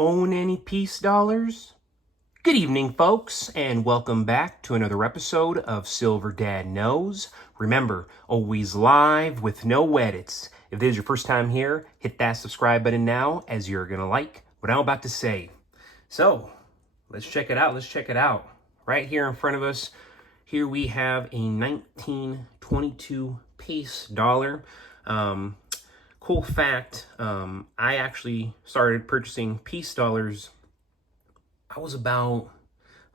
own any peace dollars? Good evening, folks, and welcome back to another episode of Silver Dad Knows. Remember, always live with no edits. If this is your first time here, hit that subscribe button now, as you're going to like what I'm about to say. So, let's check it out. Right here in front of us, here we have a 1922 peace dollar. Cool fact, I actually started purchasing peace dollars. I was about,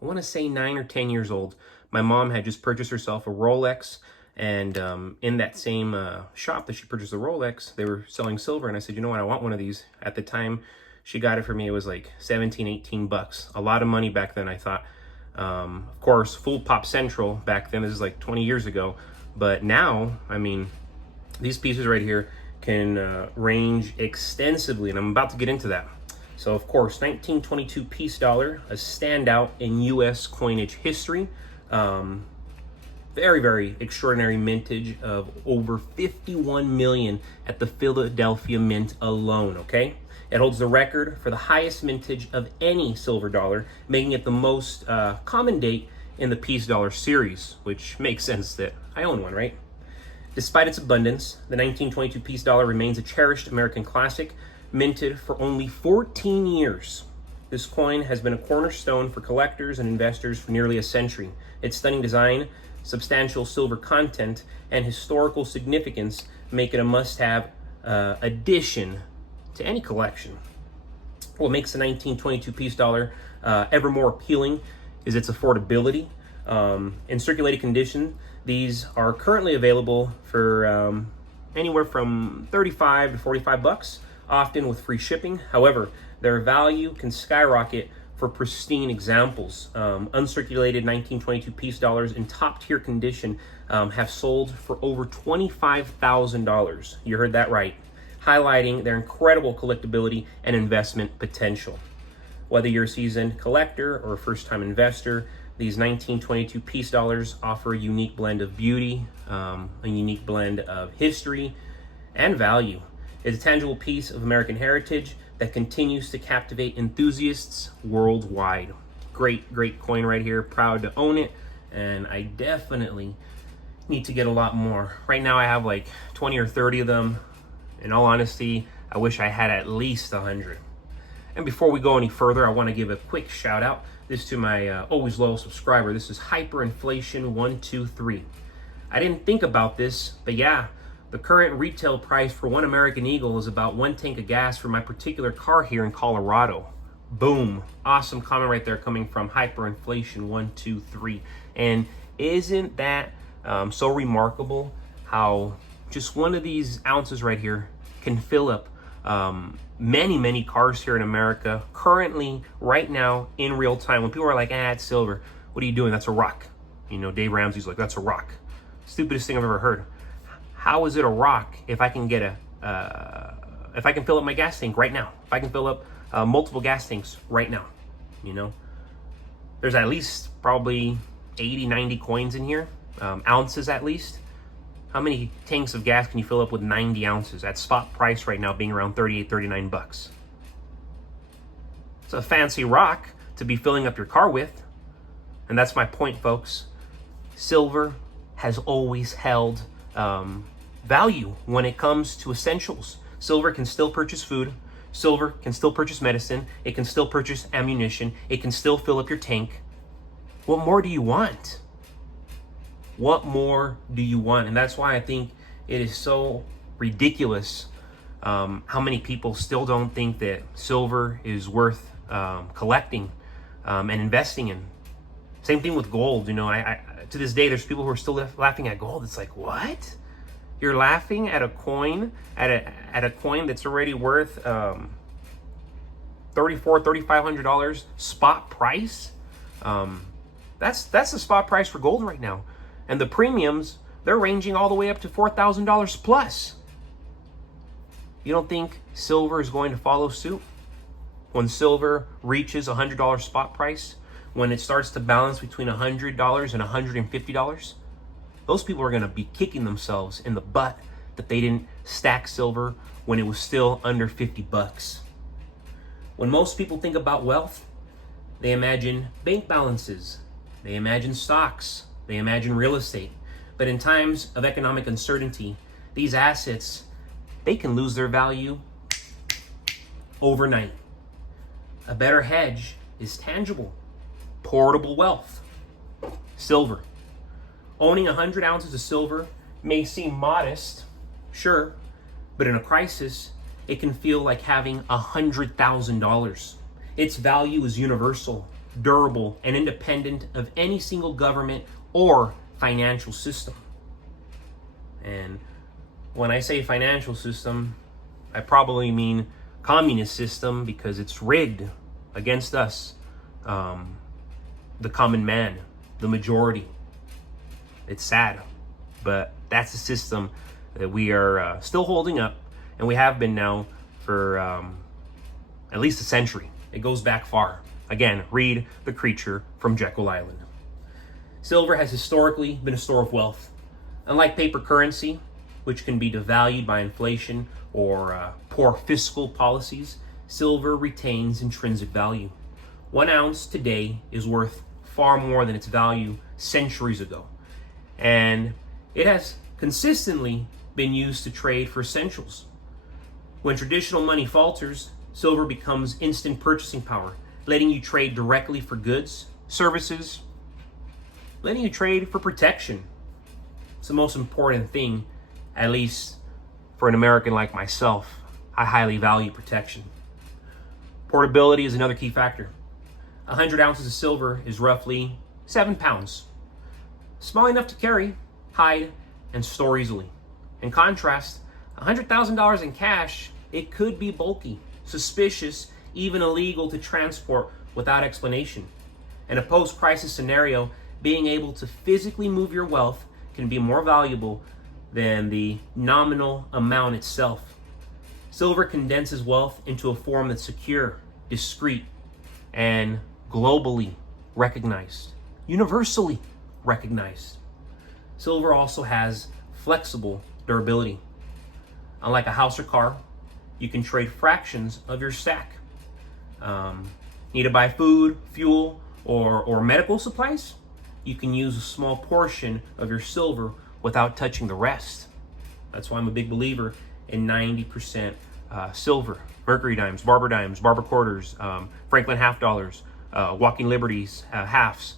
I want to say 9 or 10 years old. My mom had just purchased herself a Rolex, and in that same shop that she purchased the Rolex, they were selling silver, and I said, you know what, I want one of these. At the time she got it for me, it was like 17, 18 bucks. A lot of money back then, I thought. Of course, full Pop Central back then. This is like 20 years ago. But now, I mean, these pieces right here can range extensively, and I'm about to get into that. So, of course, 1922 peace dollar, a standout in U.S. coinage history. Very, very extraordinary mintage of over 51 million at the Philadelphia Mint alone, okay? It holds the record for the highest mintage of any silver dollar, making it the most common date in the peace dollar series, which makes sense that I own one, right? Despite its abundance, the 1922 peace dollar remains a cherished American classic, minted for only 14 years. This coin has been a cornerstone for collectors and investors for nearly a century. Its stunning design, substantial silver content, and historical significance make it a must-have addition to any collection. What makes the 1922 peace dollar ever more appealing is its affordability. In circulating condition, these are currently available for anywhere from 35 to 45 bucks, often with free shipping. However, their value can skyrocket for pristine examples. Uncirculated 1922 peace dollars in top-tier condition have sold for over $25,000. You heard that right, highlighting their incredible collectability and investment potential. Whether you're a seasoned collector or a first-time investor, these 1922 peace dollars offer a unique blend of beauty, a unique blend of history and value. It's a tangible piece of American heritage that continues to captivate enthusiasts worldwide. Great coin right here. Proud to own it, and I definitely need to get a lot more. Right now I have like 20 or 30 of them. In all honesty, I wish I had at least 100. And before we go any further, I want to give a quick shout out. This to my always loyal subscriber. This is Hyperinflation123. I didn't think about this, but yeah, the current retail price for one American Eagle is about 1 tank of gas for my particular car here in Colorado. Boom. Awesome comment right there coming from Hyperinflation123. And isn't that so remarkable how just one of these ounces right here can fill up many cars here in America currently, right now, in real time. When people are like, it's silver, what are you doing? That's a rock. You know, Dave Ramsey's like, that's a rock. Stupidest thing I've ever heard. How is it a rock if I can get if I can fill up my gas tank right now? If I can fill up multiple gas tanks right now, you know? There's at least probably 80, 90 coins in here, ounces at least. How many tanks of gas can you fill up with 90 ounces at spot price right now being around 38, 39 bucks? It's a fancy rock to be filling up your car with. And that's my point, folks. Silver has always held value when it comes to essentials. Silver can still purchase food. Silver can still purchase medicine. It can still purchase ammunition. It can still fill up your tank. What more do you want? What more do you want? And that's why I think it is so ridiculous how many people still don't think that silver is worth collecting and investing in. Same thing with gold. You know, I to this day, there's people who are still laughing at gold. It's like, what? You're laughing at a coin, at a coin that's already worth $3,500 spot price? That's the spot price for gold right now. And the premiums, they're ranging all the way up to $4,000 plus. You don't think silver is going to follow suit? When silver reaches $100 spot price, when it starts to balance between $100 and $150, those people are going to be kicking themselves in the butt that they didn't stack silver when it was still under 50 bucks. When most people think about wealth, they imagine bank balances, they imagine stocks, they imagine real estate. But in times of economic uncertainty, these assets, they can lose their value overnight. A better hedge is tangible, portable wealth. Silver. Owning 100 ounces of silver may seem modest, sure, but in a crisis, it can feel like having $100,000. Its value is universal, durable, and independent of any single government or financial system. And when I say financial system, I probably mean communist system, because it's rigged against us, the common man, the majority. It's sad, but that's the system that we are still holding up, and we have been now for at least a century. It goes back far. Again, read The Creature from Jekyll Island. Silver has historically been a store of wealth. Unlike paper currency, which can be devalued by inflation or poor fiscal policies, silver retains intrinsic value. 1 ounce today is worth far more than its value centuries ago. And it has consistently been used to trade for essentials. When traditional money falters, silver becomes instant purchasing power, letting you trade directly for goods, services, letting you trade for protection. It's the most important thing, at least for an American like myself. I highly value protection. Portability is another key factor. 100 ounces of silver is roughly 7 pounds. Small enough to carry, hide, and store easily. In contrast, $100,000 in cash, it could be bulky, suspicious, even illegal to transport without explanation. In a post-crisis scenario, being able to physically move your wealth can be more valuable than the nominal amount itself. Silver condenses wealth into a form that's secure, discreet, and globally recognized, universally recognized. Silver also has flexible durability. Unlike a house or car, you can trade fractions of your stack. Need to buy food, fuel, or medical supplies? You can use a small portion of your silver without touching the rest. That's why I'm a big believer in 90% silver. Mercury dimes, Barber quarters, Franklin half dollars, Walking Liberties, halves.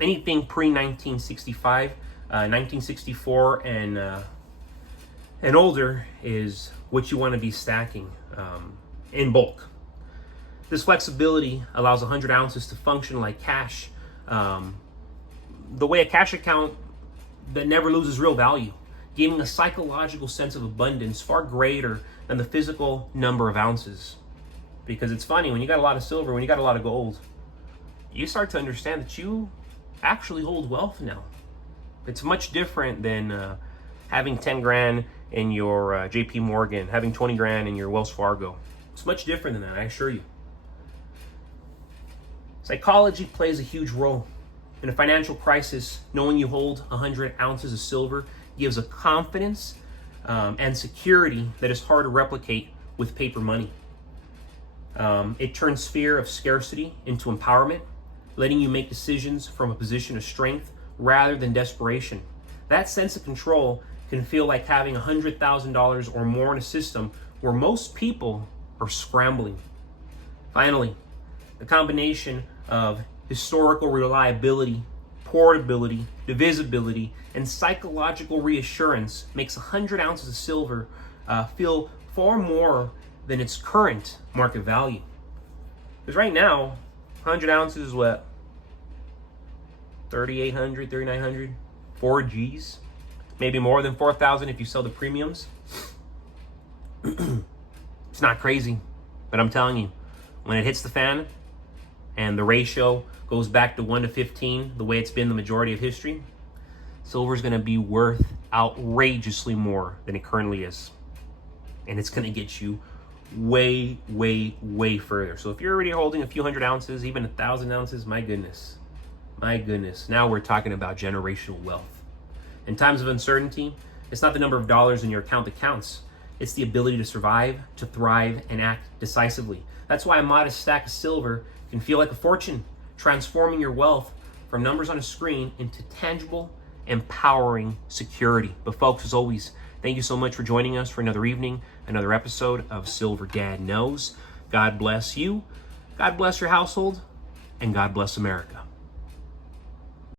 Anything pre-1965, 1964 and older is what you want to be stacking in bulk. This flexibility allows 100 ounces to function like cash, the way a cash account that never loses real value, giving a psychological sense of abundance far greater than the physical number of ounces. Because it's funny, when you got a lot of silver, when you got a lot of gold, you start to understand that you actually hold wealth now. It's much different than having 10 grand in your JP Morgan, having 20 grand in your Wells Fargo. It's much different than that, I assure you. Psychology plays a huge role. In a financial crisis, knowing you hold 100 ounces of silver gives a confidence and security that is hard to replicate with paper money. It turns fear of scarcity into empowerment, letting you make decisions from a position of strength rather than desperation. That sense of control can feel like having $100,000 or more in a system where most people are scrambling. Finally, the combination of historical reliability, portability, divisibility, and psychological reassurance makes 100 ounces of silver feel far more than its current market value. Because right now, 100 ounces is what? 3,800, 3,900, 4 G's, maybe more than 4,000 if you sell the premiums. It's not crazy, but I'm telling you, when it hits the fan and the ratio goes back to 1 to 15, the way it's been the majority of history, silver is going to be worth outrageously more than it currently is. And it's going to get you way, way, way further. So if you're already holding a few hundred ounces, even 1,000 ounces, my goodness, now we're talking about generational wealth. In times of uncertainty, it's not the number of dollars in your account that counts. It's the ability to survive, to thrive, and act decisively. That's why a modest stack of silver can feel like a fortune, transforming your wealth from numbers on a screen into tangible, empowering security. But folks, as always, thank you so much for joining us for another evening, another episode of Silver Dad Knows. God bless you, God bless your household, and God bless America.